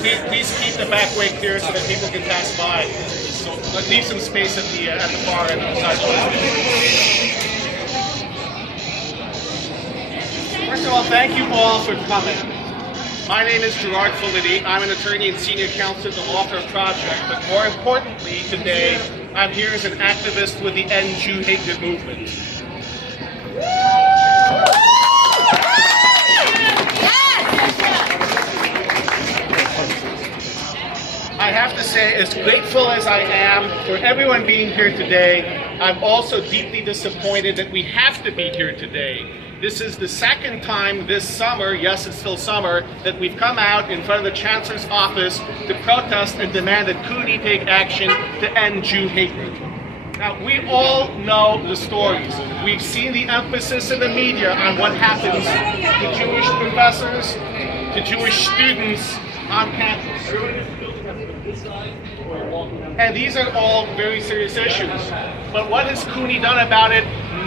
please keep the back way clear so that people can pass by. So leave some space at the far end of the sidewalk. First of all, thank you all for coming. My name is Gerard Philp. I'm an attorney and senior counsel at the Law Firm Project, but more importantly today, I'm here as an activist with the End Jew Hatred movement. I have to say, as grateful as I am for everyone being here today, I'm also deeply disappointed that we have to be here today. This is the second time this summer, yes, it's still summer, that we've come out in front of the Chancellor's office to protest and demand that Cuny take action to end Jew hatred. Now, we all know the stories. We've seen the emphasis in the media on what happens to Jewish professors, to Jewish students on campus. And these are all very serious issues. But what has Cuny done about it?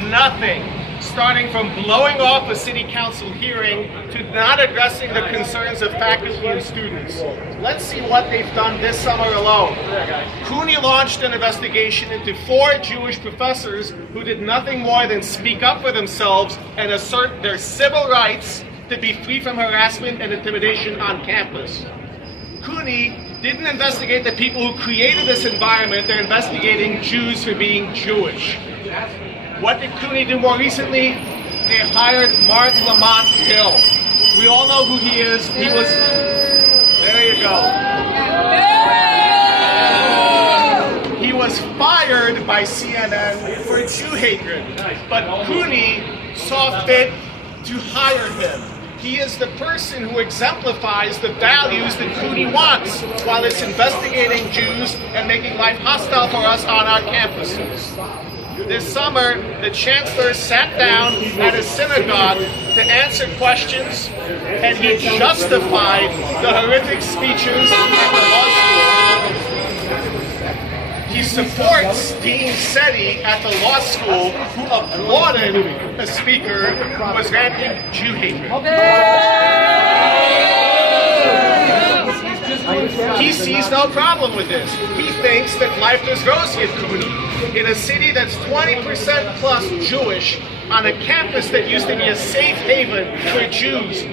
Nothing. Starting from blowing off a city council hearing to not addressing the concerns of faculty and students. Let's see what they've done this summer alone. Cuny launched an investigation into 4 Jewish professors who did nothing more than speak up for themselves and assert their civil rights to be free from harassment and intimidation on campus. Cuny didn't investigate the people who created this environment. They're investigating Jews for being Jewish. What did Cuny do more recently? They hired Mark Lamont Hill. We all know who he is. He was, there you go. He was fired by CNN for Jew hatred. But Cuny saw fit to hire him. He is the person who exemplifies the values that Cuny wants while it's investigating Jews and making life hostile for us on our campuses. This summer, the Chancellor sat down at a synagogue to answer questions, and he justified the horrific speeches at the law school. He supports Dean Seti at the law school, who applauded a speaker who was ranting Jew hatred. He sees no problem with this. He thinks that life is rosy at Cuny. In a city that's 20% plus Jewish, on a campus that used to be a safe haven for Jews,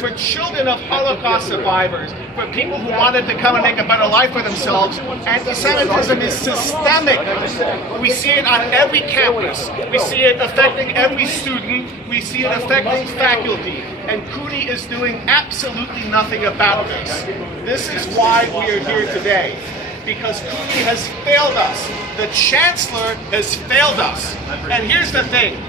for children of Holocaust survivors, for people who wanted to come and make a better life for themselves, anti-Semitism is systemic. We see it on every campus. We see it affecting every student. We see it affecting faculty. And Cuny is doing absolutely nothing about this. This is why we are here today. Because Cuny has failed us. The Chancellor has failed us. And here's the thing.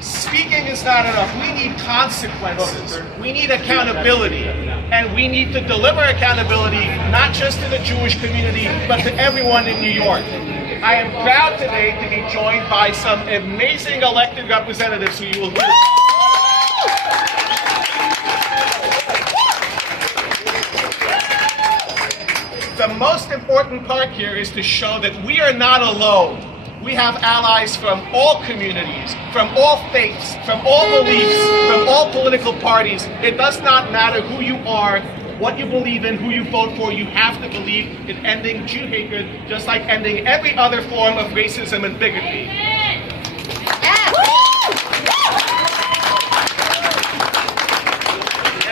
Speaking is not enough. We need consequences. We need accountability. And we need to deliver accountability not just to the Jewish community, but to everyone in New York. I am proud today to be joined by some amazing elected representatives who you will hear. The most important part here is to show that we are not alone. We have allies from all communities, from all faiths, from all beliefs, from all political parties. It does not matter who you are, what you believe in, who you vote for. You have to believe in ending Jew hatred, just like ending every other form of racism and bigotry.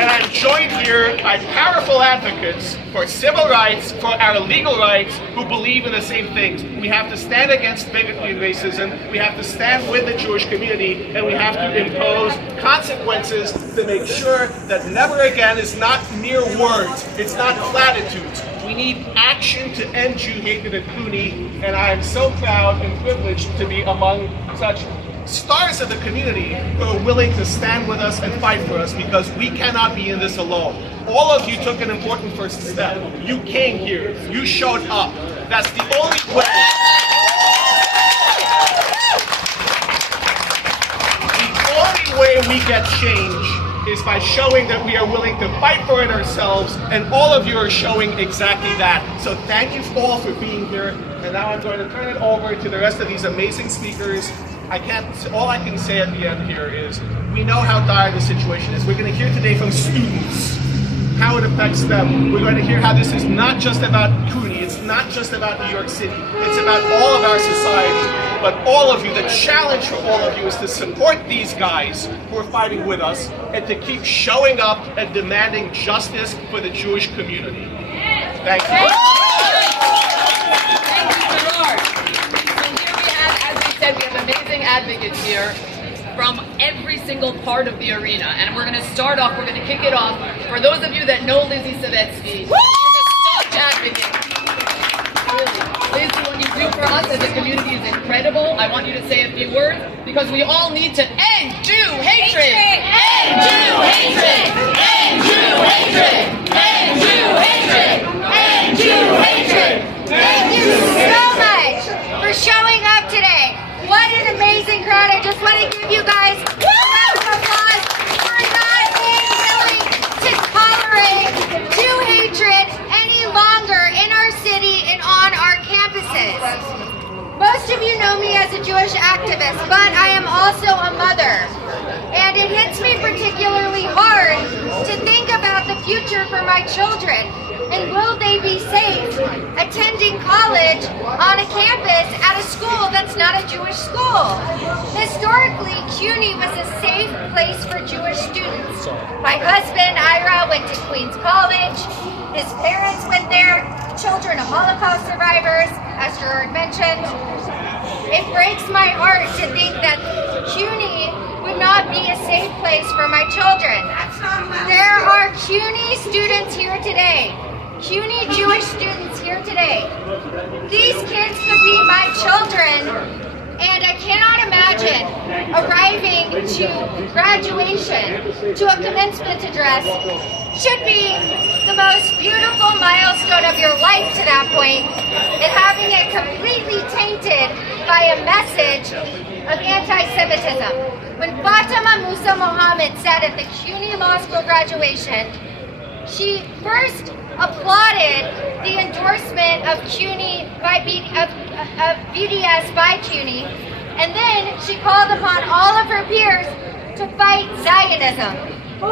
And I'm joined here by powerful advocates for civil rights, for our legal rights, who believe in the same things. We have to stand against bigotry and racism. We have to stand with the Jewish community, and we have to impose consequences to make sure that never again is not mere words. It's not platitudes. We need action to end Jew hatred at Cuny, and I am so proud and privileged to be among such stars of the community who are willing to stand with us and fight for us, because we cannot be in this alone. All of you took an important first step. You came here. You showed up. That's the only way. The only way we get change is by showing that we are willing to fight for it ourselves, and all of you are showing exactly that. So thank you all for being here, and now I'm going to turn it over to the rest of these amazing speakers. All I can say at the end here is, we know how dire the situation is. We're going to hear today from students how it affects them. We're going to hear how this is not just about Cuny, it's not just about New York City, it's about all of our society. But all of you, the challenge for all of you is to support these guys who are fighting with us and to keep showing up and demanding justice for the Jewish community. Thank you. We have amazing advocates here from every single part of the arena, and we're going to start off, we're going to kick it off. For those of you that know Lizzie Savetsky, she's a staunch advocate. Lizzie, what you do for us as a community is incredible. I want you to say a few words, because we all need to end Jew hatred! End Jew hatred! End Jew hatred! End Jew hatred! End Jew hatred! Thank you so much for showing up today. What an amazing crowd. I just want to give you guys a round of applause for not being willing to tolerate Jew hatred any longer in our city and on our campuses. Most of you know me as a Jewish activist, but I am also a mother. And it hits me particularly hard to think about the future for my children. And will they be safe attending college on a campus at a school that's not a Jewish school? Historically, Cuny was a safe place for Jewish students. My husband, Ira, went to Queens College. His parents went there, children of Holocaust survivors, as Gerard mentioned. It breaks my heart to think that Cuny would not be a safe place for my children. There are Cuny students here today. Cuny Jewish students here today. These kids could be my children, and I cannot imagine arriving to graduation, to a commencement address. Should be the most beautiful milestone of your life to that point, and having it completely tainted by a message of anti-Semitism. When Fatima Musa Mohammed said at the Cuny Law School graduation, she first applauded the endorsement of Cuny by BDS by Cuny, and then she called upon all of her peers to fight Zionism. 90%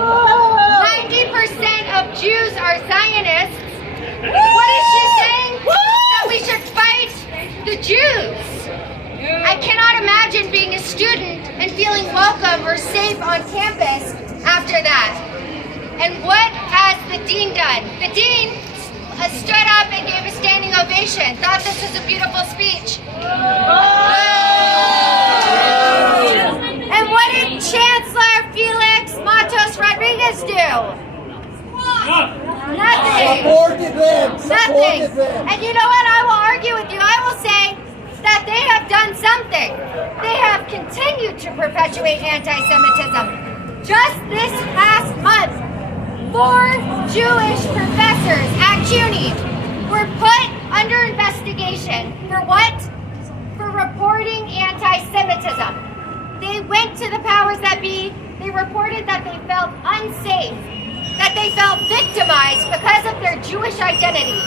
of Jews are Zionists. What is she saying? That we should fight the Jews. I cannot imagine being a student and feeling welcome or safe on campus after that. And what has the dean done? The dean stood up and gave a standing ovation, thought this was a beautiful speech. And what did Chancellor Felix Matos Rodriguez do? Nothing. Nothing. And you know what? I will argue with you. I will say that they have done something. They have continued to perpetuate anti-Semitism. Just this past month, 4 Jewish professors at Cuny were put under investigation for what? For reporting anti-Semitism. They went to the powers that be. They reported that they felt unsafe, that they felt victimized because of their Jewish identity.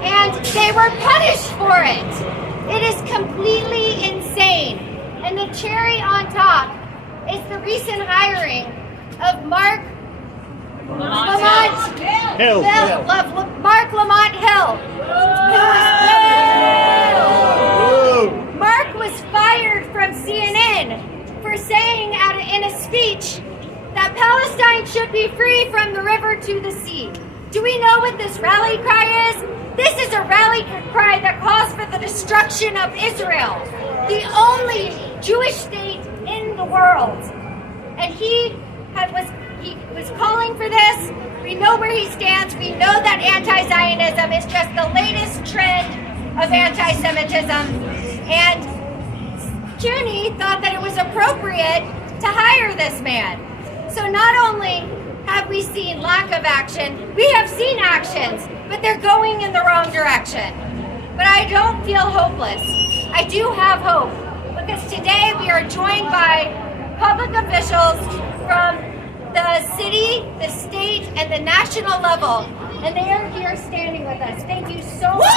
And they were punished for it. It is completely insane. And the cherry on top is the recent hiring of Mark Lamont Hill. Mark was fired from CNN for saying in a speech that Palestine should be free from the river to the sea. Do we know what this rally cry is? This is a rally cry that calls for the destruction of Israel, the only Jewish state in the world. And he was calling for this. We know where he stands. We know that anti-Zionism is just the latest trend of anti-Semitism. And Cuny thought that it was appropriate to hire this man. So not only have we seen lack of action, we have seen actions, but they're going in the wrong direction. But I don't feel hopeless. I do have hope, because today we are joined by public officials from the city, the state, and the national level, and they are here standing with us. Thank you so much.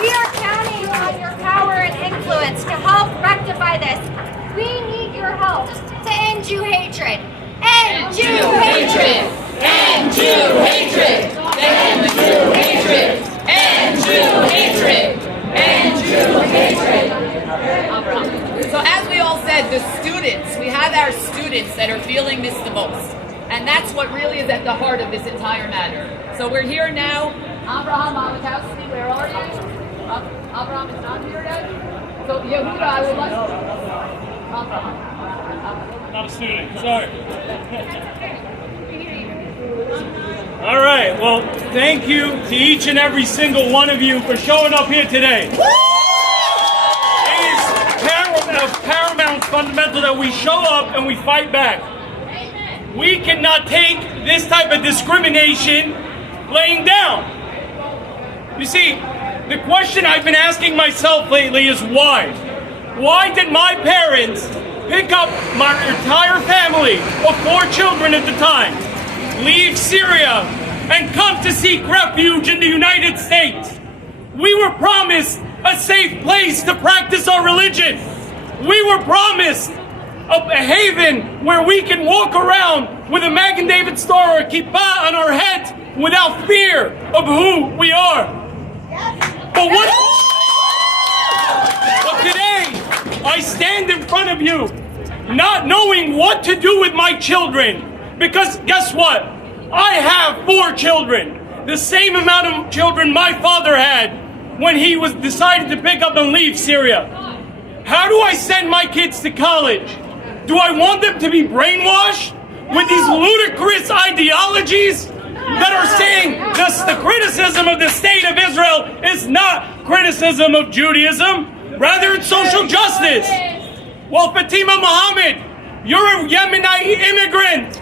We are counting on your power and influence to help rectify this. We need your help to hatred. End Jew hatred. End Jew hatred! End Jew hatred! End Jew hatred! End Jew hatred! So as we all said, the students, we have our students that are feeling this the most. And that's what really is at the heart of this entire matter. So we're here now. Abraham Malikowski, where are you? Abraham is not here yet? So Yehuda, I would like Abraham. Not a student, sorry. All right, well, thank you to each and every single one of you for showing up here today. It is paramount, fundamental that we show up and we fight back. We cannot take this type of discrimination laying down. You see, the question I've been asking myself lately is why? Why did my parents pick up my entire family of 4 children at the time, leave Syria, and come to seek refuge in the United States? We were promised a safe place to practice our religion. We were promised a haven where we can walk around with a Magen David star or a kippah on our heads without fear of who we are. But today, I stand in front of you not knowing what to do with my children. Because guess what? I have 4 children. The same amount of children my father had when he was decided to pick up and leave Syria. How do I send my kids to college? Do I want them to be brainwashed with these ludicrous ideologies that are saying the criticism of the state of Israel is not criticism of Judaism, rather it's social justice? Well, Fatima Mohammed, you're a Yemenite immigrant.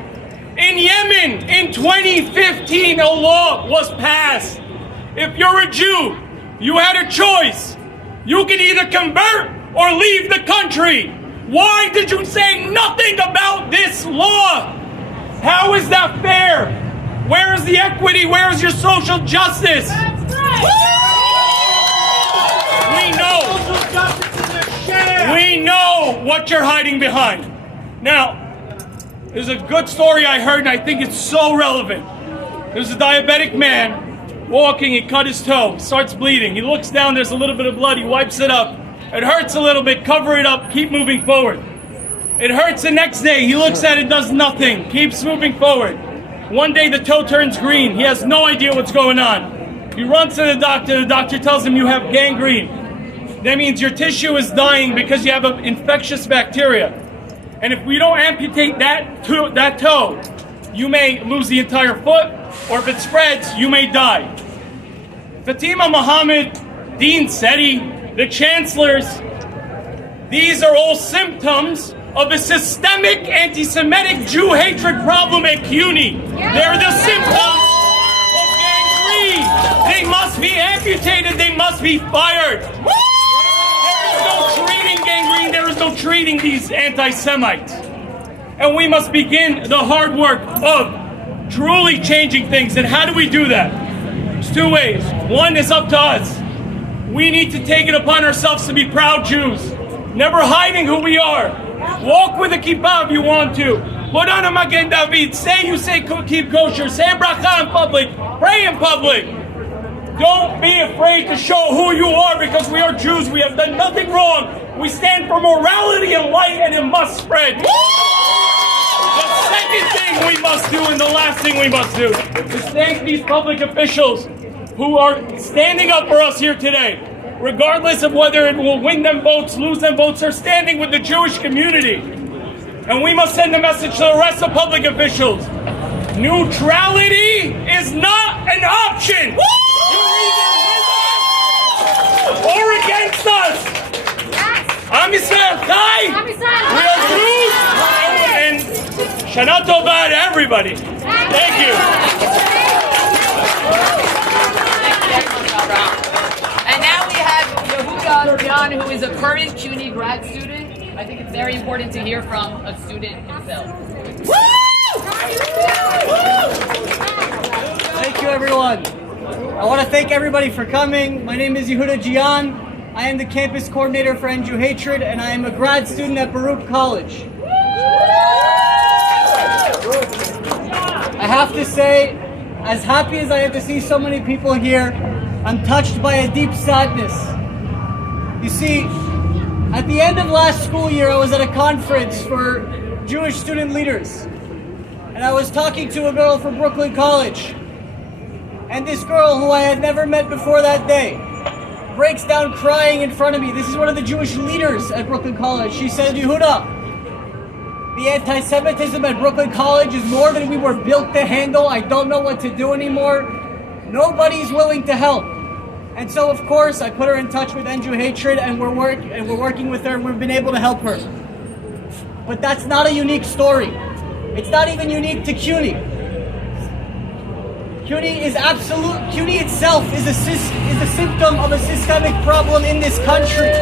In Yemen, in 2015, a law was passed. If you're a Jew, you had a choice. You can either convert or leave the country. Why did you say nothing about this law? How is that fair? Where is the equity? Where is your social justice? We know what you're hiding behind. Now, there's a good story I heard, and I think it's so relevant. There's a diabetic man walking, he cut his toe, starts bleeding. He looks down, there's a little bit of blood, he wipes it up. It hurts a little bit, cover it up, keep moving forward. It hurts the next day, he looks at it, does nothing, keeps moving forward. One day the toe turns green, he has no idea what's going on. He runs to the doctor tells him you have gangrene. That means your tissue is dying because you have an infectious bacteria. And if we don't amputate that toe, you may lose the entire foot, or if it spreads, you may die. Fatima Mohammed, Dean Seti, the chancellors, these are all symptoms of a systemic anti-Semitic Jew hatred problem at Cuny. They're the symptoms of gangrene. They must be amputated, they must be fired. There is no treating gangrene, there is no treating these anti-Semites. And we must begin the hard work of truly changing things. And how do we do that? There's 2 ways. One is up to us. We need to take it upon ourselves to be proud Jews, never hiding who we are. Walk with a kippah if you want to. Put on a Magen David. Say you keep kosher. Say bracha in public. Pray in public. Don't be afraid to show who you are, because we are Jews. We have done nothing wrong. We stand for morality and light, and it must spread. The second thing we must do, and the last thing we must do, is thank these public officials who are standing up for us here today. Regardless of whether it will win them votes, lose them votes, they're standing with the Jewish community. And we must send a message to the rest of public officials. Neutrality is not an option. You're either with us or against us. Am Yisrael Chai. We are Jews. And Shana Tova to everybody. Thank you. And now we have Yehuda John, who is a current Cuny grad student. I think it's very important to hear from a student himself. Thank you, everyone. I want to thank everybody for coming. My name is Yehuda Jian. I am the campus coordinator for End Jew Hatred, and I am a grad student at Baruch College. I have to say, as happy as I am to see so many people here, I'm touched by a deep sadness. You see, at the end of last school year, I was at a conference for Jewish student leaders, and I was talking to a girl from Brooklyn College, and this girl, who I had never met before that day, breaks down crying in front of me. This is one of the Jewish leaders at Brooklyn College. She said, Yehuda, the anti-Semitism at Brooklyn College is more than we were built to handle. I don't know what to do anymore. Nobody's willing to help. And so, of course, I put her in touch with End Jew Hatred, and we're working with her, and we've been able to help her. But that's not a unique story. It's not even unique to Cuny. Cuny itself is a symptom of a systemic problem in this country.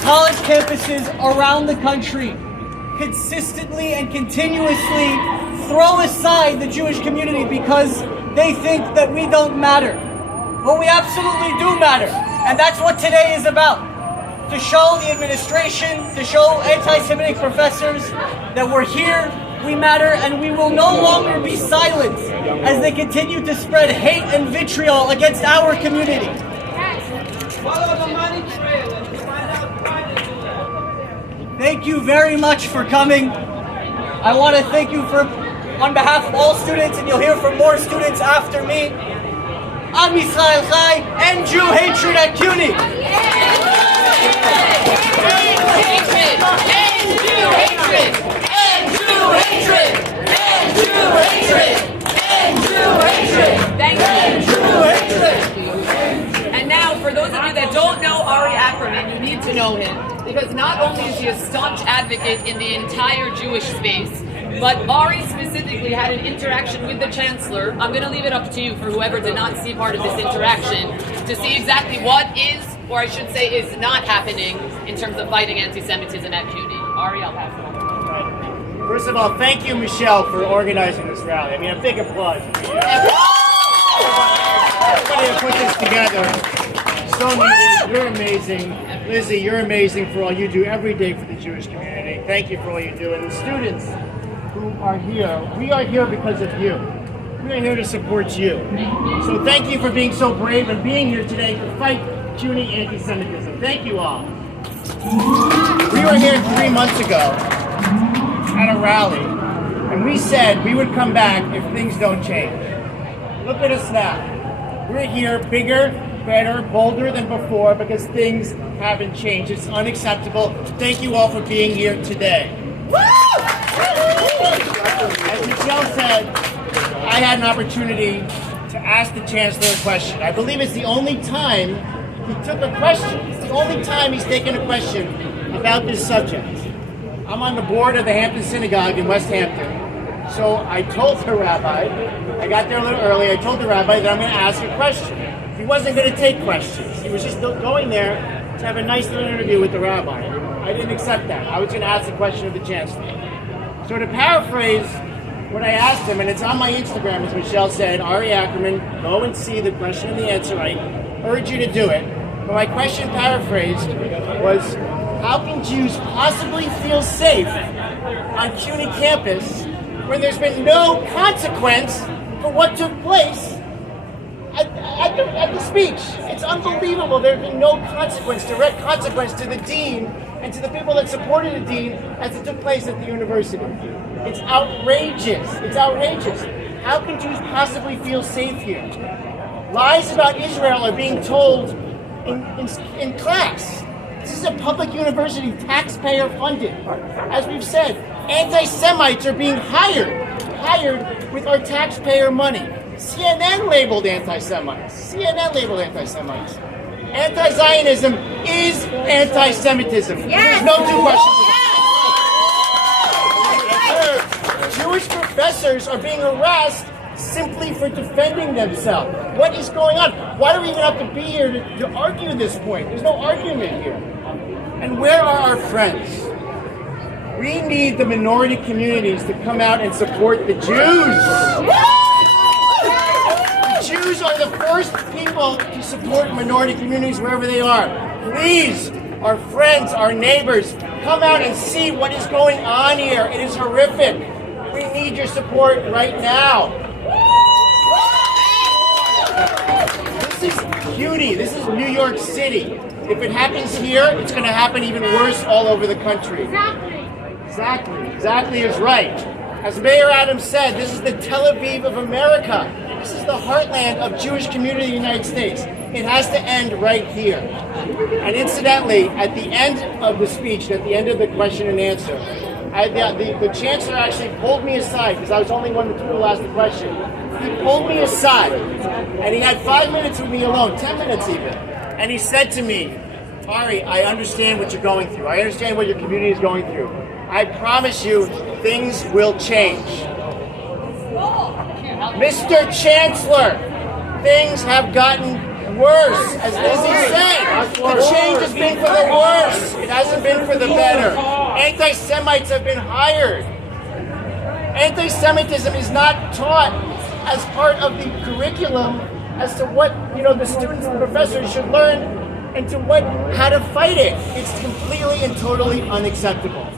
College campuses around the country consistently and continuously throw aside the Jewish community because they think that we don't matter. But we absolutely do matter. And that's what today is about. To show the administration, to show anti-Semitic professors that we're here, we matter, and we will no longer be silent as they continue to spread hate and vitriol against our community. Follow the money trail and find out why they do that. Thank you very much for coming. I want to thank you on behalf of all students, and you'll hear from more students after me. Am Yisrael Chai, End Jew Hatred at Cuny. Thank you. And now, for those of you that don't know Ari Ackerman, you need to know him, because not only is he a staunch advocate in the entire Jewish space, but Ari specifically had an interaction with the Chancellor. I'm going to leave it up to you, for whoever did not see part of this interaction, to see exactly what is, or I should say is not happening in terms of fighting anti-Semitism at Cuny. Ari, I'll pass it on. First of all, thank you, Michelle, for organizing this rally. I mean, a big applause. Everybody who put this together. So needed. You're amazing. Lizzie, you're amazing for all you do every day for the Jewish community. Thank you for all you do. And the students who are here, we are here because of you. We are here to support you. So thank you for being so brave and being here today to fight Cuny anti-Semitism. Thank you all. We were here 3 months ago at a rally, and we said we would come back if things don't change. Look at us now. We're here bigger, better, bolder than before because things haven't changed. It's unacceptable. Thank you all for being here today. As Michelle said, I had an opportunity to ask the Chancellor a question. I believe it's the only time he took a question. It's the only time he's taken a question about this subject. I'm on the board of the Hampton Synagogue in West Hampton. So I told the rabbi, I got there a little early, I told the rabbi that I'm going to ask a question. He wasn't going to take questions. He was just going there to have a nice little interview with the rabbi. I didn't accept that. I was going to ask the question of the Chancellor. So to paraphrase what I asked him, and it's on my Instagram, as Michelle said, Ari Ackerman, go and see the question and the answer. I urge you to do it. But my question paraphrased was, how can Jews possibly feel safe on Cuny campus when there's been no consequence for what took place at the speech? It's unbelievable. There's been no consequence, direct consequence to the dean and to the people that supported the dean as it took place at the university. It's outrageous. It's outrageous. How can Jews possibly feel safe here? Lies about Israel are being told in class. This is a public university, taxpayer funded. As we've said, anti-Semites are being hired with our taxpayer money. CNN labeled anti-Semites. Anti-Zionism is anti-Semitism. There's no two questions. Jewish professors are being harassed simply for defending themselves. What is going on? Why do we even have to be here to argue this point? There's no argument here. And where are our friends? We need the minority communities to come out and support the Jews. The Jews are the first people to support minority communities wherever they are. Please, our friends, our neighbors, come out and see what is going on here. It is horrific. We need your support right now. This is Cuny. This is New York City. If it happens here, it's going to happen even worse all over the country. Exactly is right. As Mayor Adams said, this is the Tel Aviv of America. This is the heartland of Jewish community in the United States. It has to end right here. And incidentally, at the end of the speech, at the end of the question and answer, the chancellor actually pulled me aside, because I was only one of the two who asked the question. He pulled me aside, and he had 5 minutes with me alone, 10 minutes even. And he said to me, Ari, I understand what you're going through. I understand what your community is going through. I promise you, things will change. Mr. Chancellor, things have gotten worse. As Lizzie said, the change has been for the worse. It hasn't been for the better. Anti-Semites have been hired. Anti-Semitism is not taught as part of the curriculum as to what the students and professors should learn and to how to fight it. It's completely and totally unacceptable.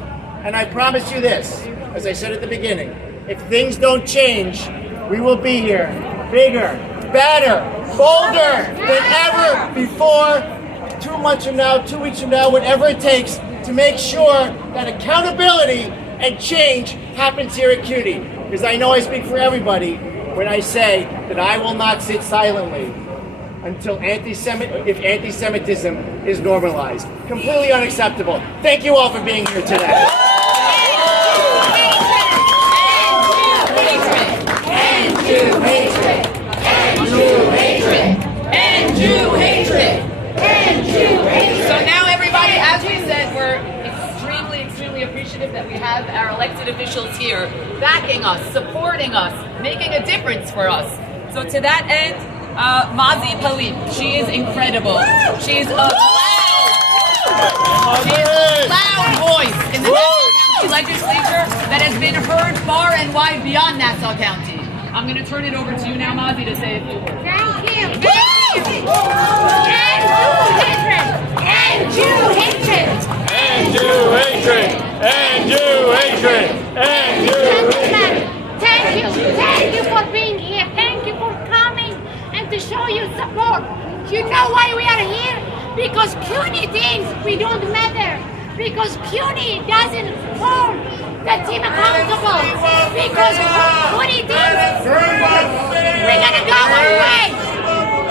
And I promise you this, as I said at the beginning, if things don't change, we will be here, bigger, better, bolder than ever before, 2 months from now, 2 weeks from now, whatever it takes to make sure that accountability and change happens here at Cuny. Because I know I speak for everybody when I say that I will not sit silently until if anti-Semitism is normalized. Completely unacceptable. Thank you all for being here today. So now everybody, as we said, we're extremely appreciative that we have our elected officials here backing us, supporting us, making a difference for us. So to that end, Mazi Philp, she is incredible. She is a loud voice in the Nassau County Legislature that has been heard far and wide beyond Nassau County. I'm going to turn it over to you now, Mazi, to say a few words. Thank you. And Jew hatred. And Jew hatred! And Jew hatred! And Jew hatred! Thank you for being here. Thank you for coming and to show your support. You know why we are here? Because Cuny thinks we don't matter. Because Cuny doesn't hold the team accountable. Because Cuny thinks we're gonna go away.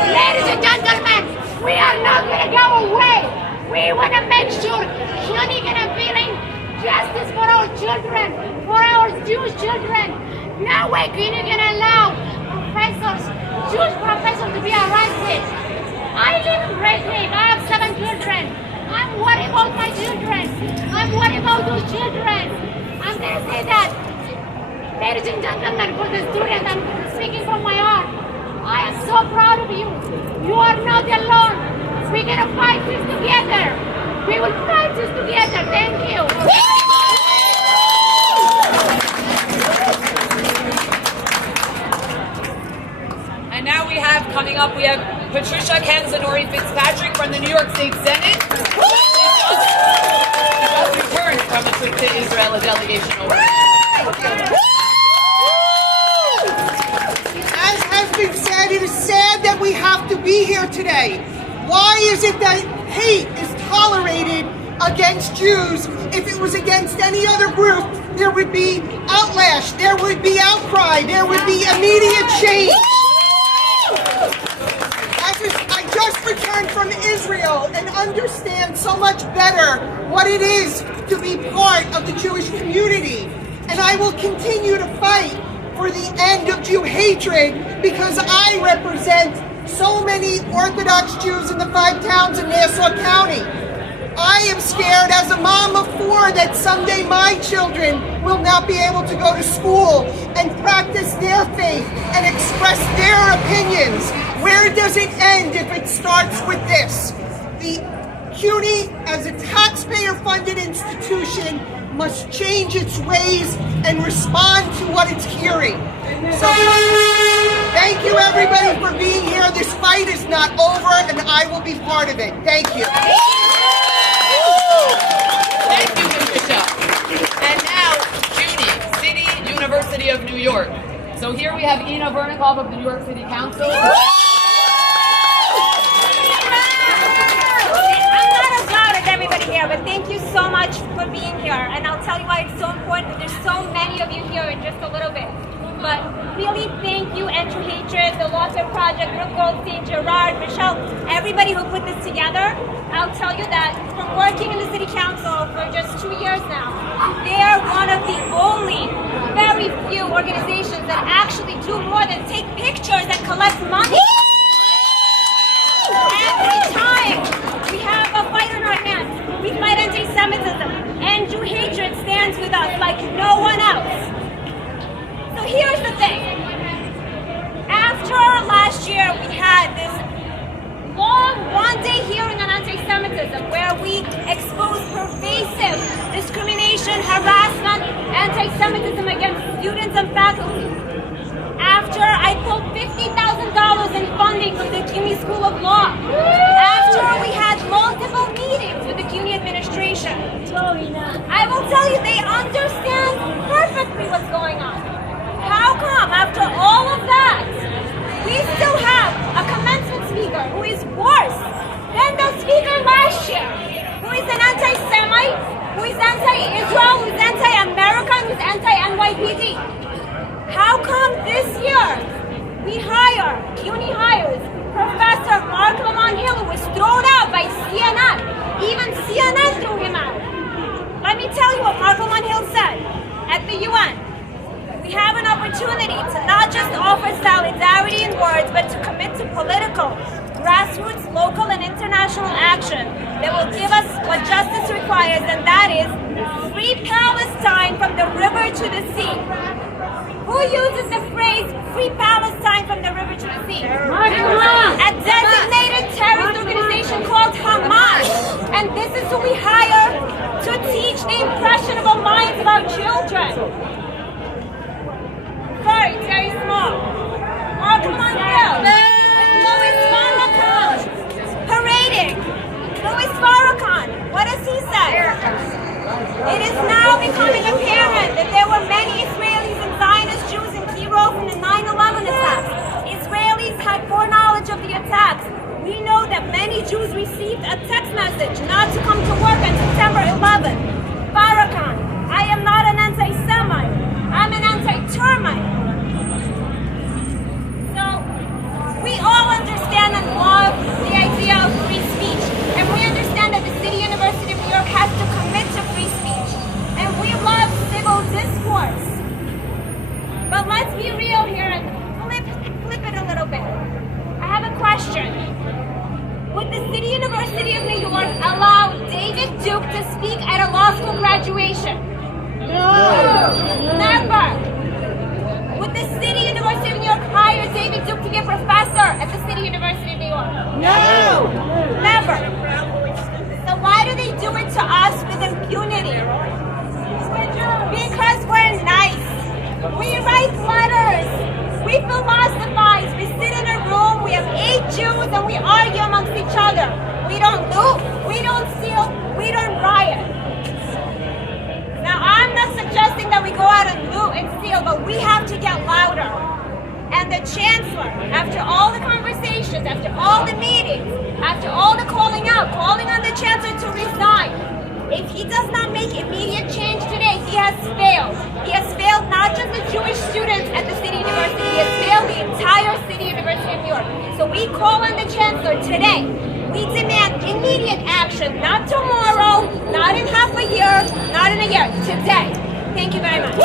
Ladies and gentlemen, we are not gonna go away. We wanna make sure Cuny gonna bring justice for our children, for our Jewish children. No way Cuny gonna allow Jewish professors to be arrested. I live in Great Lake. I have 7 children. I'm worried about my children. I'm worried about those children. I'm gonna say that, ladies and gentlemen, for the students, I'm speaking from my heart. I am so proud of you. You are not alone. We're gonna fight this together. We will fight this together. Thank you. And now we have Patricia Canzanori Fitzpatrick from the New York State Senate. Just returned from a trip to Israel, a delegation over. As has been said, it is sad that we have to be here today. Why is it that hate is tolerated against Jews? If it was against any other group, there would be outlash, there would be outcry, there would be immediate change. I just returned from Israel and understand so much better what it is to be part of the Jewish community. And I will continue to fight for the end of Jew hatred because I represent so many Orthodox Jews in the 5 towns in Nassau County. I am scared as a mom of 4 that someday my children will not be able to go to school and practice their faith and express their opinions. Where does it end if it starts with this? The Cuny, as a taxpayer-funded institution, must change its ways and respond to what it's hearing. So, thank you everybody for being here. This fight is not over and I will be part of it. Thank you. Thank you, Patricia. And now, Cuny, City University have Ina Vernikov of the New York City Council. I'm not as loud as everybody here, but thank you so much for being here. And I'll tell you why it's so important that there's so many of you here in just a little bit. But really thank you, End to Hatred, the Lawfare Project, Brooke Goldstein, Gerard, Michelle, everybody who put this together. I'll tell you that from working in the City Council for just 2 years now, they are one of the only very few organizations that actually do more than take pictures and collect money. Every time we have a fight on our hands, we fight anti-Semitism, and Jew hatred stands with us like no one else. So here's the thing. After last year, we had this long one-day hearing on anti-Semitism where we exposed pervasive discrimination, harassment, anti-Semitism against students and faculty. After I pulled $50,000 in funding from the Cuny School of Law. After we had multiple meetings with the Cuny administration. I will tell you, they understand perfectly what's going on. How come, after all of that, we still have a commencement speaker who is worse than the speaker last year, who is an anti-Semite, who is anti-Israel, who is anti-American, who is anti-NYPD? How come this year CUNY hires Professor Mark Lamont Hill, who was thrown out by CNN? Even CNN threw him out. Let me tell you what Mark Lamont Hill said at the UN. We have an opportunity to not just offer solidarity in words, but to commit to political, grassroots, local, and international action that will give us what justice requires, and that is free Palestine from the river to the sea. Who uses the phrase free Palestine from the river to the sea? A designated terrorist organization called Hamas. And this is who we hire to teach the impressionable minds of our children. Very small. Mark Lamont Hill with Louis Farrakhan parading. Louis Farrakhan, what does he say? It is now becoming apparent that there were many Israelis and Zionist Jews in key roles in the 9/11 attacks. Israelis had foreknowledge of the attacks. We know that many Jews received a text message not to come to work on September 11th. Farrakhan, I am not an anti-Semite. I'm an anti-termite. So, we all understand and love the idea of free speech. And we understand that the City University of New York has to commit to free speech. And we love civil discourse. But let's be real here and flip it a little bit. I have a question. Would the City University of New York allow David Duke to speak at a law school graduation? No! Never! Would the City University of New York hire David Duke to be a professor at the City University of New York? No! Never! So why do they do it to us with impunity? Because we're nice. We write letters. We philosophize. We sit in a room. We have 8 Jews and we argue amongst each other. We don't loot. We don't steal. We don't riot. Now, I'm not suggesting that we go out and loot and steal, but we have to get louder. And the chancellor, after all the conversations, after all the meetings, after all the calling on the chancellor to resign, if he does not make immediate change today, he has failed. He has failed not just the Jewish students at the City University, he has failed the entire City University of New York. So we call on the chancellor today. We demand immediate action, not tomorrow, not in half a year, not in a year, today. Thank you very much.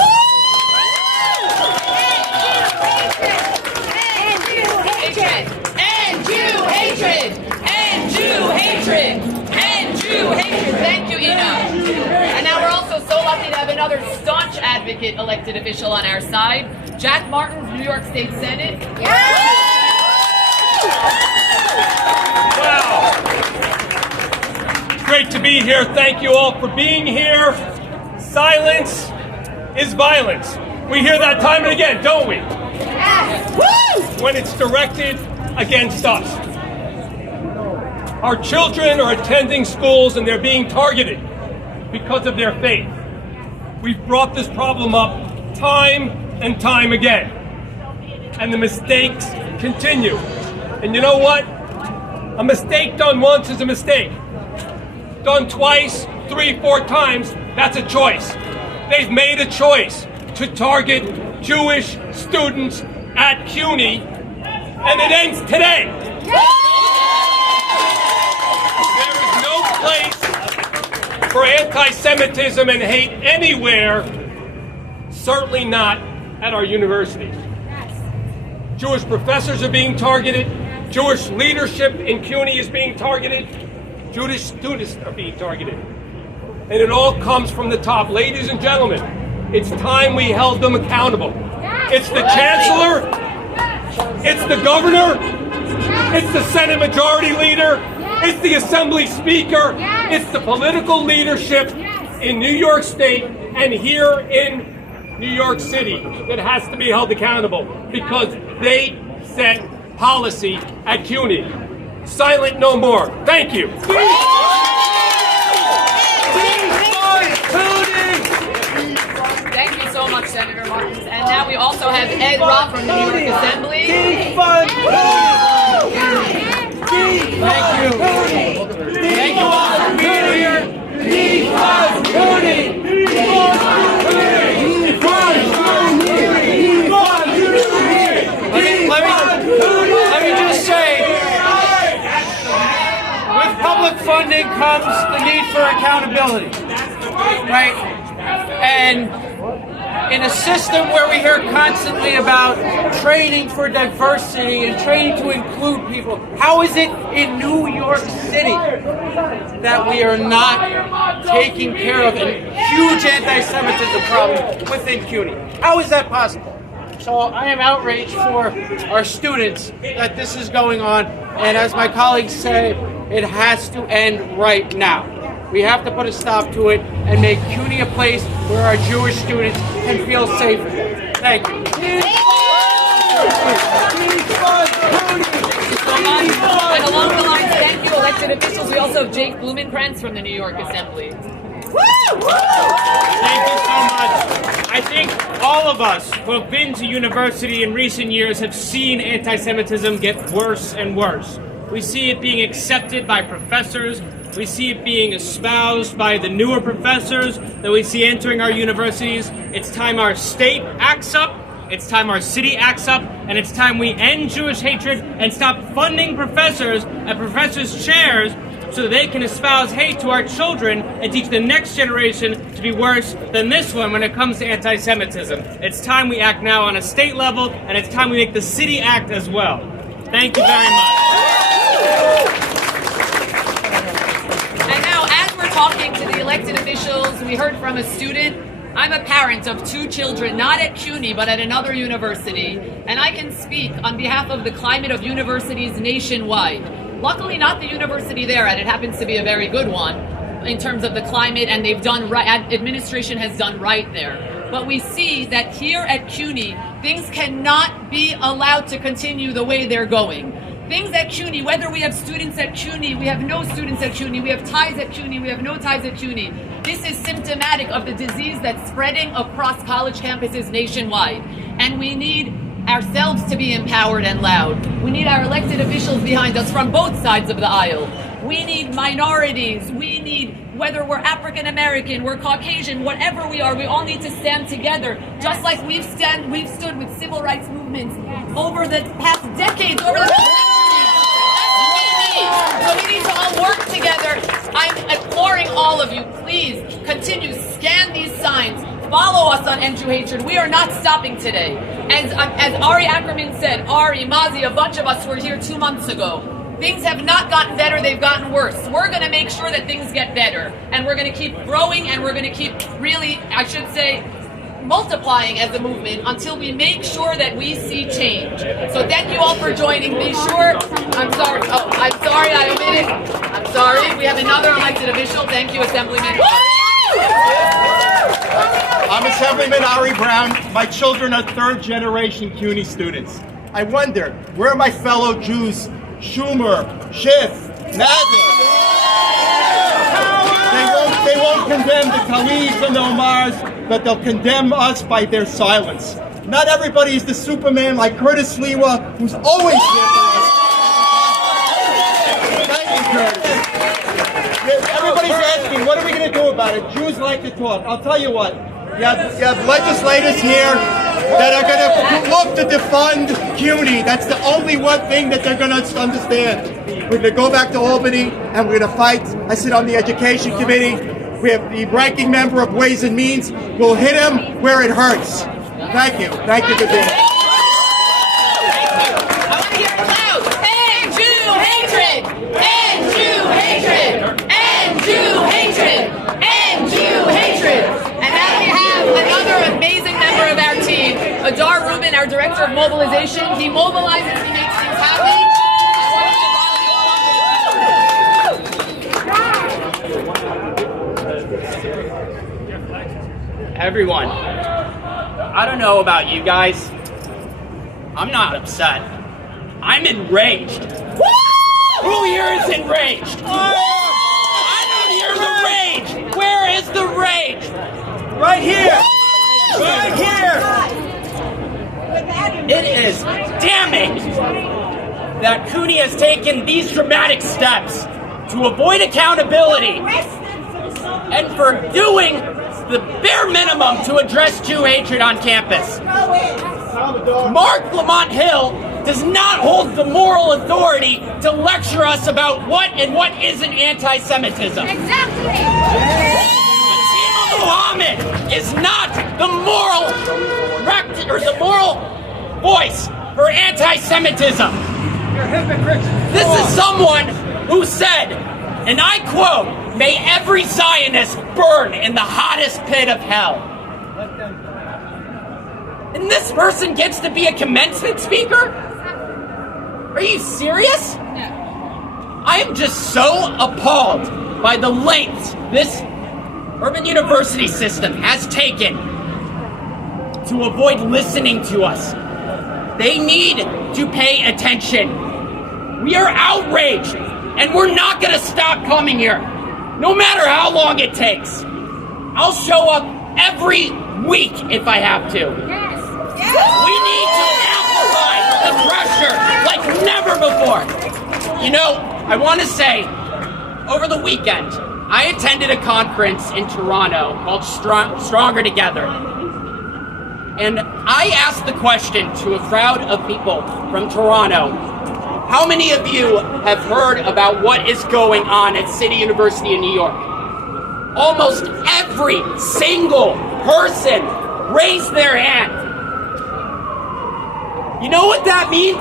End Jew hatred! End Jew hatred! End Jew hatred! End Jew hatred! Thank you, Ina. And now we're also so lucky to have another staunch advocate elected official on our side, Jack Martin from New York State Senate. Wow. Great to be here. Thank you all for being here. Silence is violence. We hear that time and again, don't we? Yes. Woo! When it's directed against us. Our children are attending schools and they're being targeted because of their faith. We've brought this problem up time and time again. and the mistakes continue. And you know what? A mistake done once is a mistake. Done twice, 3, 4 times, that's a choice. They've made a choice to target Jewish students at Cuny, and it ends today. There is no place for anti-Semitism and hate anywhere, certainly not at our universities. Jewish professors are being targeted. Jewish leadership in Cuny is being targeted. Jewish students are being targeted. And it all comes from the top. Ladies and gentlemen, it's time we held them accountable. It's the chancellor, it's the governor, it's the Senate Majority Leader, it's the Assembly Speaker, it's the political leadership in New York State and here in New York City that has to be held accountable because they set policy at Cuny. Silent no more. Thank you. Thank you so much, Senator Martins. And now we also have Ed Roth from the New York Assembly. Thank you. Thank you all for being here. Let me just say, with public funding comes the need for accountability, right? And in a system where we hear constantly about training for diversity and training to include people, how is it in New York City that we are not taking care of a huge anti-Semitism problem within Cuny? How is that possible? So I am outraged for our students that this is going on, and as my colleagues say, it has to end right now. We have to put a stop to it and make Cuny a place where our Jewish students can feel safe. Thank you. And along the lines, thank you, elected officials. We also have Jake Blumenkrantz from the New York Assembly. Thank you so much. I think all of us who have been to university in recent years have seen anti-Semitism get worse and worse. We see it being accepted by professors. We see it being espoused by the newer professors that we see entering our universities. It's time our state acts up. It's time our city acts up. And it's time we end Jewish hatred and stop funding professors and professors' chairs so that they can espouse hate to our children and teach the next generation to be worse than this one when it comes to anti-Semitism. It's time we act now on a state level, and it's time we make the city act as well. Thank you very much. And now, as we're talking to the elected officials, we heard from a student. I'm a parent of 2 children, not at Cuny, but at another university, and I can speak on behalf of the climate of universities nationwide. Luckily, not the university they're at. It happens to be a very good one in terms of the climate, and they've done right. Administration has done right there. But we see that here at Cuny, things cannot be allowed to continue the way they're going. Things at Cuny, whether we have students at Cuny, we have no students at Cuny, we have ties at Cuny, we have no ties at Cuny. This is symptomatic of the disease that's spreading across college campuses nationwide. And we need ourselves to be empowered and loud. We need our elected officials behind us from both sides of the aisle. We need minorities. We need, whether we're African American, we're Caucasian, whatever we are, we all need to stand together. Just like we've stood with civil rights movements over the past decades, over the past centuries. So we need to all work together. I'm imploring all of you, please continue, scan these signs. Follow us on End Jew Hatred. We are not stopping today. As Ari Ackerman said, Ari, Mazi, a bunch of us were here 2 months ago. Things have not gotten better, they've gotten worse. We're going to make sure that things get better. And we're going to keep growing, and we're going to keep really, I should say, multiplying as a movement until we make sure that we see change. So thank you all for joining. Be sure, I'm sorry, I omitted. I'm sorry. We have another elected official. Thank you, Assemblyman. I'm Assemblyman Ari Brown. My children are 3rd-generation Cuny students. I wonder, where are my fellow Jews, Schumer, Schiff, Nadler? They won't condemn the Khaleds and the Omars, but they'll condemn us by their silence. Not everybody is the Superman like Curtis Lewa, who's always there for us. Thank you, Curtis. Everybody's asking, what are we going to do about it? Jews like to talk. I'll tell you what. You have legislators here that are going to look to defund Cuny. That's the only one thing that they're going to understand. We're going to go back to Albany and we're going to fight. I sit on the Education Committee. We have the ranking member of Ways and Means. We'll hit him where it hurts. Thank you. Thank you for being here. I want to hear it loud. End Jew hatred! End Jew hatred! End Jew hatred! End Jew hatred! And now we have another amazing member of our team, Adar Rubin, our Director of Mobilization. He mobilizes, he makes things happen. Everyone, I don't know about you guys. I'm not upset. I'm enraged. Who here is enraged? I don't hear the rage. Where is the rage? Right here! Right here! It is damning that Cuny has taken these dramatic steps to avoid accountability and for doing the bare minimum to address Jew hatred on campus. Mark Lamont Hill does not hold the moral authority to lecture us about what and what isn't anti-Semitism. Exactly. Muhammad is not the moral voice for anti-Semitism. You're hypocrites. This is someone who said, and I quote, "May every Zionist burn in the hottest pit of hell." And this person gets to be a commencement speaker? Are you serious? I am just so appalled by the lengths this urban university system has taken to avoid listening to us. They need to pay attention. We are outraged, and we're not going to stop coming here, no matter how long it takes. I'll show up every week if I have to. We need to amplify the pressure like never before. You know, I want to say, over the weekend, I attended a conference in Toronto called Stronger Together. And I asked the question to a crowd of people from Toronto, how many of you have heard about what is going on at City University in New York? Almost every single person raised their hand. You know what that means?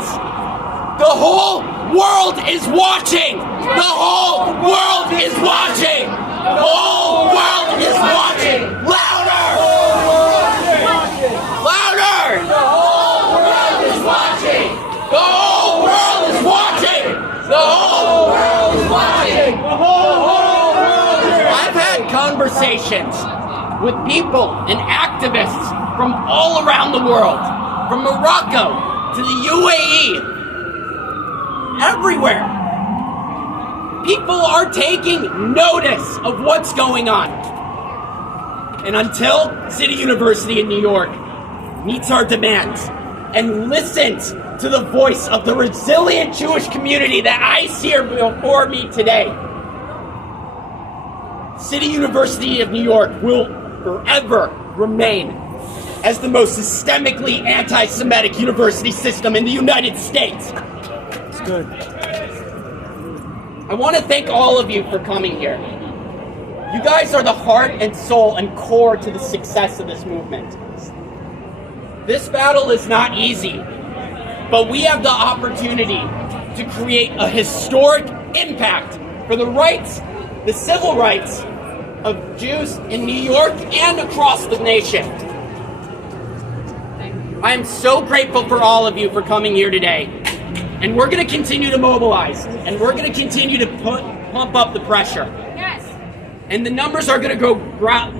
The whole world is watching! The whole world is watching! The whole world is watching! Louder! Louder! The whole world is watching! The whole world is watching! The whole world is watching! The whole world is watching! I've had conversations with people and activists from all around the world, from Morocco to the UAE, everywhere. People are taking notice of what's going on. And until City University in New York meets our demands and listens to the voice of the resilient Jewish community that I see here before me today, City University of New York will forever remain as the most systemically anti-Semitic university system in the United States. It's good. I want to thank all of you for coming here. You guys are the heart and soul and core to the success of this movement. This battle is not easy, but we have the opportunity to create a historic impact for the rights, the civil rights of Jews in New York and across the nation. I am so grateful for all of you for coming here today. And we're going to continue to mobilize. And we're going to continue to pump up the pressure. Yes. And the numbers are going to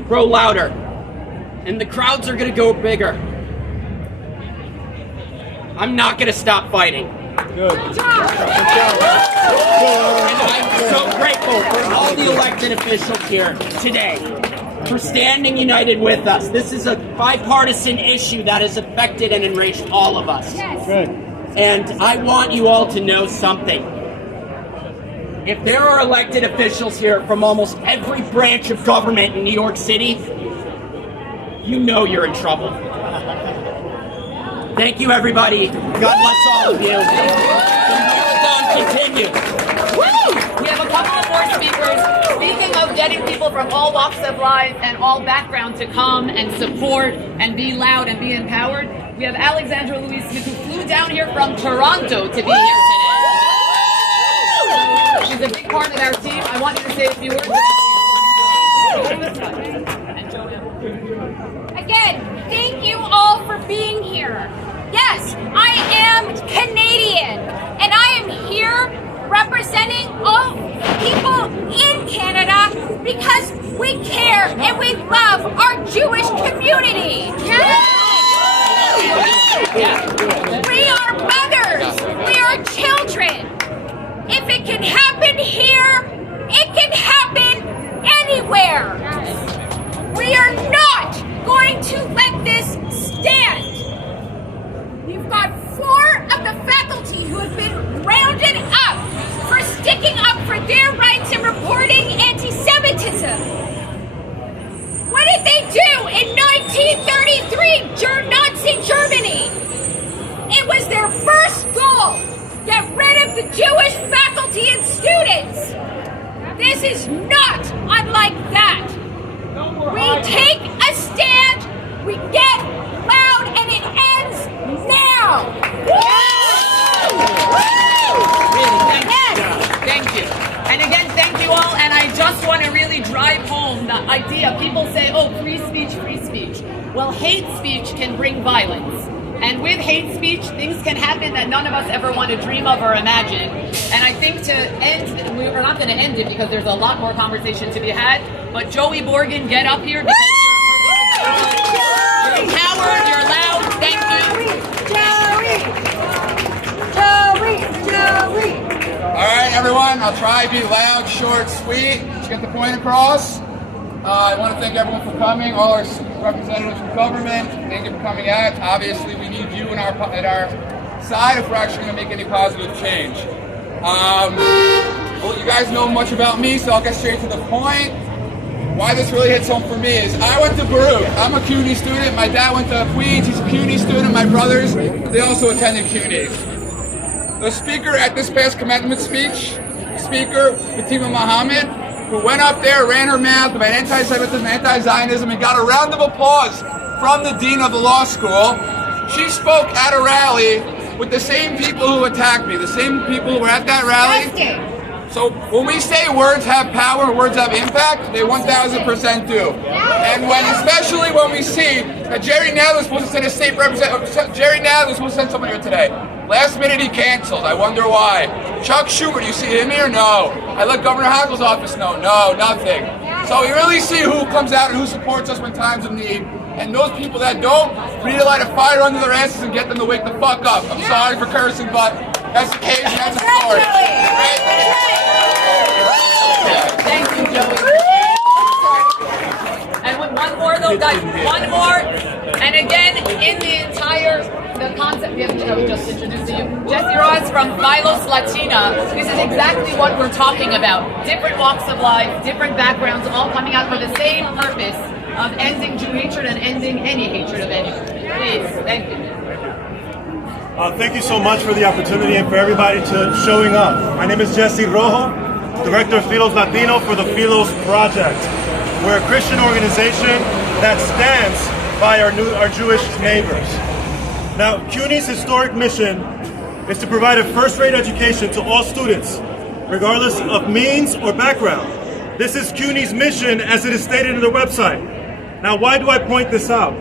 grow louder. And the crowds are going to go bigger. I'm not going to stop fighting. Good. And I'm so grateful for all the elected officials here today. for standing united with us. This is a bipartisan issue that has affected and enraged all of us. Yes. And I want you all to know something. If there are elected officials here from almost every branch of government in New York City, you know you're in trouble. Thank you, everybody. God bless all of you. The marathon continues. We have a couple of more speakers. Speaking of getting people from all walks of life and all backgrounds to come and support and be loud and be empowered, we have Alexandra Louise Smith, who flew down here from Toronto to be here today. She's a big part of our team. I want you to say a few words about Again, thank you all for being here. Yes, I am Canadian, and I am here representing all people in Canada because we care and we love our Jewish community. We are mothers. We are children. If it can happen here, it can happen anywhere. We are not going to let this stand. We've got 4 of the faculty who have been rounded up for sticking up for their rights and reporting anti-Semitism. What did they do in 1933, Nazi Germany? It was their first goal. Get rid of the Jewish faculty and students. This is not unlike that. We take a stand, we get loud, and it ends now. Thank you. And again, thank you all. And I just want to really drive home the idea. People say, oh, free speech, free speech. Well, hate speech can bring violence. And with hate speech, things can happen that none of us ever want to dream of or imagine. And I think to end, we're not going to end it because there's a lot more conversation to be had. But Joey Borgen, get up here because you're empowered, you're loud. Thank you. Joey! All right, everyone, I'll try to be loud, short, sweet. Let's get the point across. I want to thank everyone for coming, all our representatives from government. Thank you for coming out. Obviously, we need you at our side if we're actually going to make any positive change. Well, you guys know much about me, so I'll get straight to the point. Why this really hits home for me is I went to Baruch. I'm a Cuny student. My dad went to Queens. He's a Cuny student. My brothers, they also attended Cuny. The speaker at this past commencement speech, Speaker Fatima Mohammed, who went up there, ran her mouth about anti-Semitism, anti-Zionism, and got a round of applause from the dean of the law school. She spoke at a rally with the same people who attacked me, the same people who were at that rally. So when we say words have power, words have impact, they 1,000% do. And especially when we see that Jerry Nadler was supposed to send a state representative, Jerry Nadler was supposed to send someone here today. Last minute he canceled. I wonder why. Chuck Schumer, do you see him here? No. I let Governor Hochul's office know. No, nothing. So we really see who comes out and who supports us when times of need. And those people that don't, we need to light a fire under their asses and get them to wake the fuck up. I'm sorry for cursing, but that's the case, that's the story. Thank you, Joey. And one more though, guys, one more. And again, in the concept, we just introduced to you, Jesse Ross from Philos Latina. This is exactly what we're talking about. Different walks of life, different backgrounds, all coming out for the same purpose of ending Jew hatred and ending any hatred of anyone. Please, thank you. Thank you so much for the opportunity and for everybody showing up. My name is Jesse Rojo, Director of Philos Latino for the Philos Project. We're a Christian organization that stands by our Jewish neighbors. Now, CUNY's historic mission is to provide a first-rate education to all students, regardless of means or background. This is CUNY's mission as it is stated in their website. Now, why do I point this out?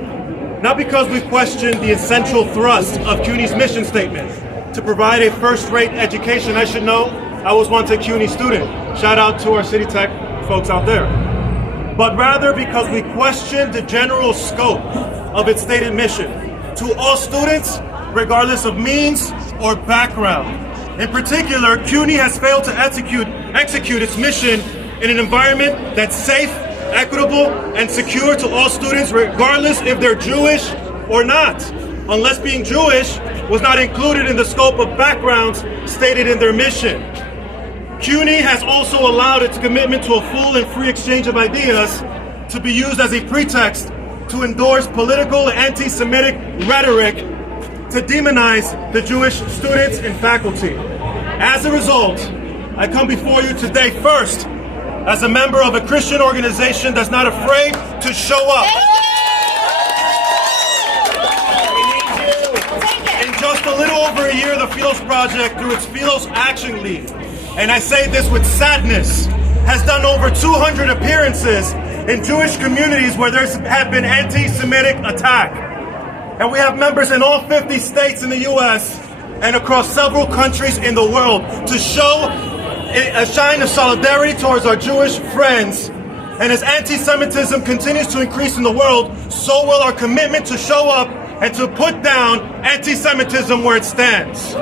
Not because we question the essential thrust of CUNY's mission statement, to provide a first-rate education. I should know, I was once a CUNY student. Shout out to our City Tech folks out there. But rather because we question the general scope of its stated mission to all students, regardless of means or background. In particular, CUNY has failed to execute its mission in an environment that's safe equitable, and secure to all students, regardless if they're Jewish or not, unless being Jewish was not included in the scope of backgrounds stated in their mission. Cuny has also allowed its commitment to a full and free exchange of ideas to be used as a pretext to endorse political and anti-Semitic rhetoric to demonize the Jewish students and faculty. As a result, I come before you today first as a member of a Christian organization that's not afraid to show up. In just a little over a year, the Philos Project, through its Philos Action League, and I say this with sadness, has done over 200 appearances in Jewish communities where there have been anti-Semitic attack. And we have members in all 50 states in the U.S. and across several countries in the world to show a shine of solidarity towards our Jewish friends. And as anti-Semitism continues to increase in the world, so will our commitment to show up and to put down anti-Semitism where it stands.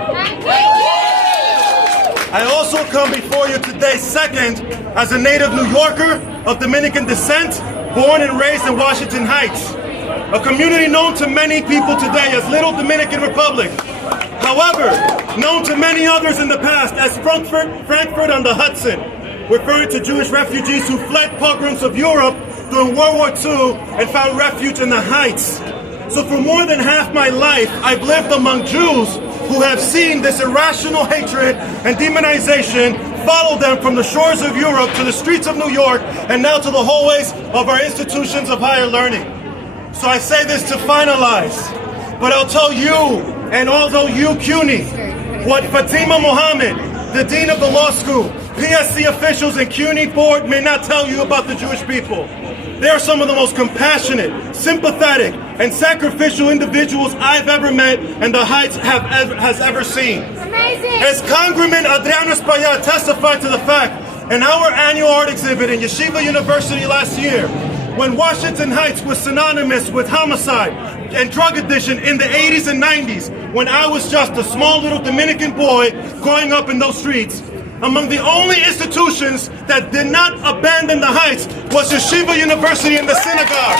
I also come before you today second as a native New Yorker of Dominican descent, born and raised in Washington Heights, a community known to many people today as Little Dominican Republic. However, known to many others in the past as Frankfurt on the Hudson, referring to Jewish refugees who fled pogroms of Europe during World War II and found refuge in the Heights. So for more than half my life, I've lived among Jews who have seen this irrational hatred and demonization follow them from the shores of Europe to the streets of New York and now to the hallways of our institutions of higher learning. So I say this to finalize, but I'll tell you, and although you, Cuny, what Fatima Mohammed, the Dean of the Law School, PSC officials and Cuny board may not tell you about the Jewish people. They are some of the most compassionate, sympathetic, and sacrificial individuals I've ever met and the Heights has ever seen. Amazing. As Congressman Adriano Espaillat testified to the fact in our annual art exhibit in Yeshiva University last year, when Washington Heights was synonymous with homicide and drug addiction in the 80s and 90s, when I was just a small little Dominican boy growing up in those streets, among the only institutions that did not abandon the Heights was Yeshiva University and the synagogue.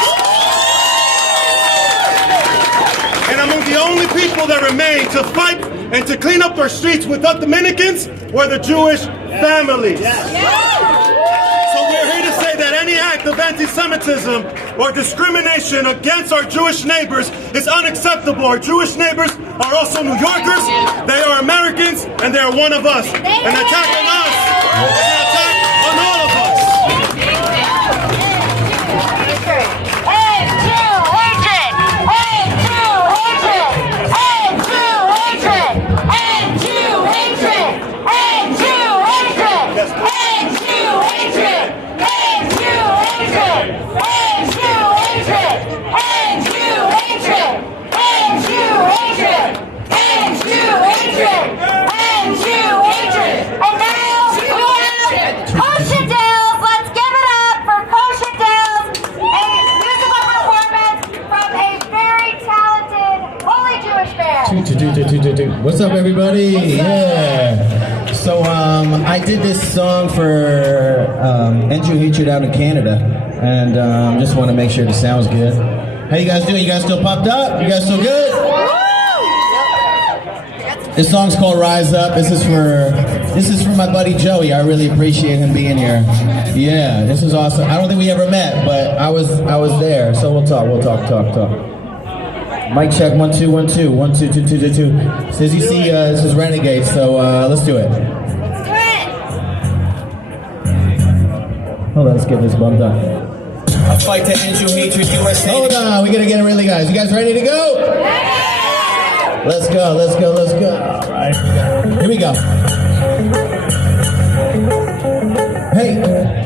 And among the only people that remained to fight and to clean up our streets with us Dominicans were the Jewish families. So we're here to say that any act of anti-Semitism or discrimination against our Jewish neighbors is unacceptable. Our Jewish neighbors are also New Yorkers, they are Americans, and they are one of us. An attack on us is an attack on all of us. What's up, everybody? Yeah. So I did this song for End Jew Hatred out in Canada, and just want to make sure the sound's good. How you guys doing? You guys still popped up? You guys still good? This song's called Rise Up. This is for my buddy Joey. I really appreciate him being here. Yeah, this is awesome. I don't think we ever met, but I was there. So we'll talk. Mic check, 1 2 1 2 1 2 2 2 2 2. So as you see, this is Renegade. So let's do it. Hold on, let's get this bumped up. I fight to end Jew hatred, USA. Hold on, we gotta get it really, guys. You guys ready to go? Let's go. All right, here we go. Hey.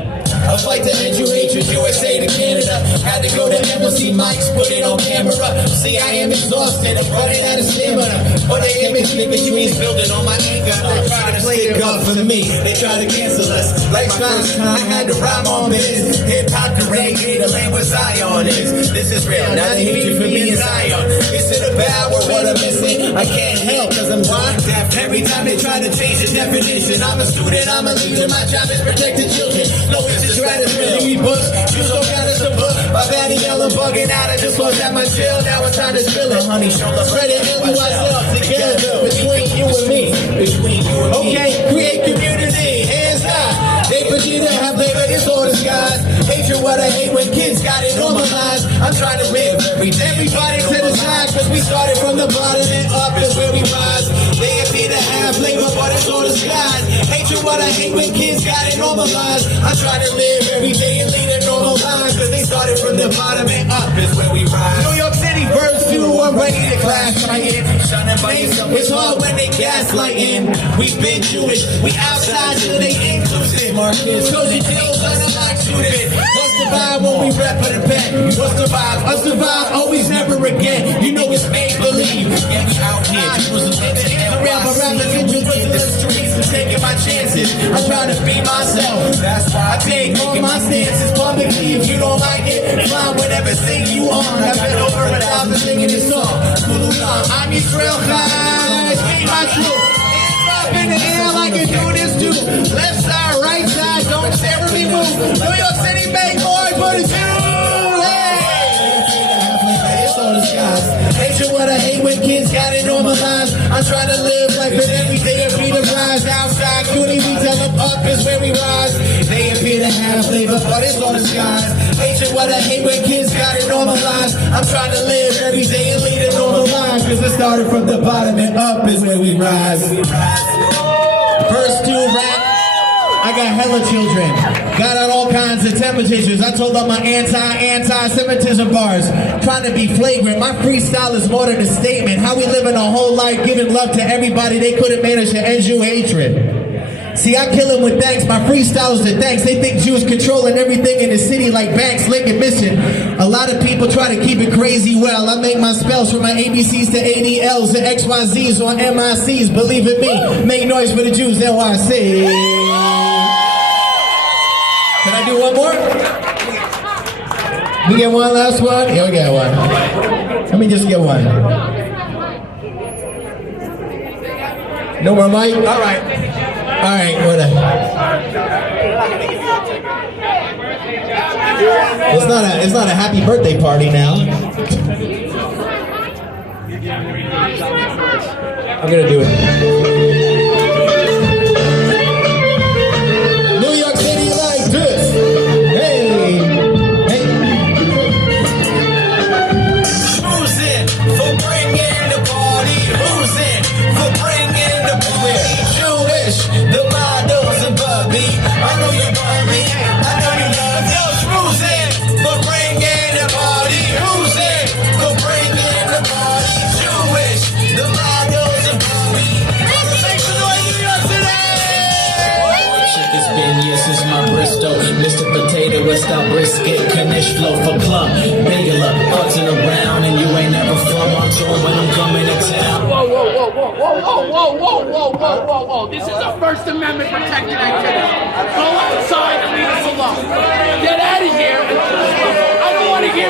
I fight to end Jew hatred, USA to Canada. Had to go to embassy mics, put it on camera. See, I am exhausted, I'm running out of stamina. But the image is building on my anger. They try to stick up for me, they try to cancel us. Like first time I had to rhyme on this. Hip-hop to reggae, the land where Zion is. This is real, now the hatred for me is Zion. Is it a power, what I'm missing? I can't help cause I'm blind, deaf. Every time they try to change the definition, I'm a student, I'm a leader, my job is protect the children. No, it's just right as really books. You don't got us a book. My daddy yelling, bugging out, I just lost at my chill. Now it's time to spill it, honey. Spread it into ourselves together, between you and me. Between you and me. Okay, create community, hands high. They put you to have labor, it's all disguise. Hatred, what I hate when kids got it normalized. I'm trying to live everybody to the side, cause we started from the bottom and up is where we rise. They appear to have labor, but it's all disguise. Hatred, what I hate when kids got it normalized. I'm trying to live every day and lead a normal life, cause they started from the bottom and up is where we rise. New York City, verse 2, I'm ready to clash right in. It's hard when they gaslighting. We've been Jewish, we outside till they inclusive. Marcus, cozy chills, unlike shooting. What's the vibe when we rap for the pen? What's the vibe? I survive, always, never again. You know it's make-believe. Yeah, we out here. Around my rappers and just in the streets and taking my chances. I'm trying to be myself. That's why I take all my stances publicly. If you don't like it, fine, whatever sing you on. I've been over 1,000 singing this song. I'm Israel Chai. Speak my truth. In the air like you do this too. Left side, right side, don't ever be moved. New York City, make boy, put it through. Hey! It's all disguise. Hatred, what I hate when kids got it normalized. I'm trying to live like that every day and be the rise. Outside, Cuny, we tell them up is where we rise. They appear to have flavor, but it's all disguise. Hatred, what I hate when kids got it normalized. I'm trying to live every day and lead a normal life, cause it started from the bottom and up is where we rise. Verse 2 rap. I got hella children. Got out all kinds of temperatures. I told them my anti-Semitism bars. Trying to be flagrant. My freestyle is more than a statement. How we living a whole life giving love to everybody. They couldn't manage to end Jew hatred. See, I kill them with thanks. My freestyle is the thanks. They think Jews controlling everything in the city like banks, Lincoln Mission. A lot of people try to keep it crazy well. I make my spells from my ABCs to ADLs to XYZs on MICs. Believe in me, make noise for the Jews, NYC. Can I do one more? We get one last one? Yeah, we got one. Let me just get one. No more mic? All right. All right, whatever. It's not a happy birthday party now. I'm gonna do it. New York City like this. Hey, hey. Who's in for bringing the party? Who's in for bringing the party? Jewish, the models above me. I know you love me. I know you love me. Who's in for bringing the party? Who's in for bringing the party? Jewish, the models above me. Thanks for doing New York City. It's been years since my Bristol. Mr. Potato, West Style Brisket, Kanish flow for club. Regular, buzzing around, and you ain't never from on tour when I'm coming to town. Whoa, whoa, whoa, whoa, whoa, whoa, whoa, whoa, whoa, whoa, whoa, whoa. This is a First Amendment protected activity. Go outside and leave us alone. Get out of here and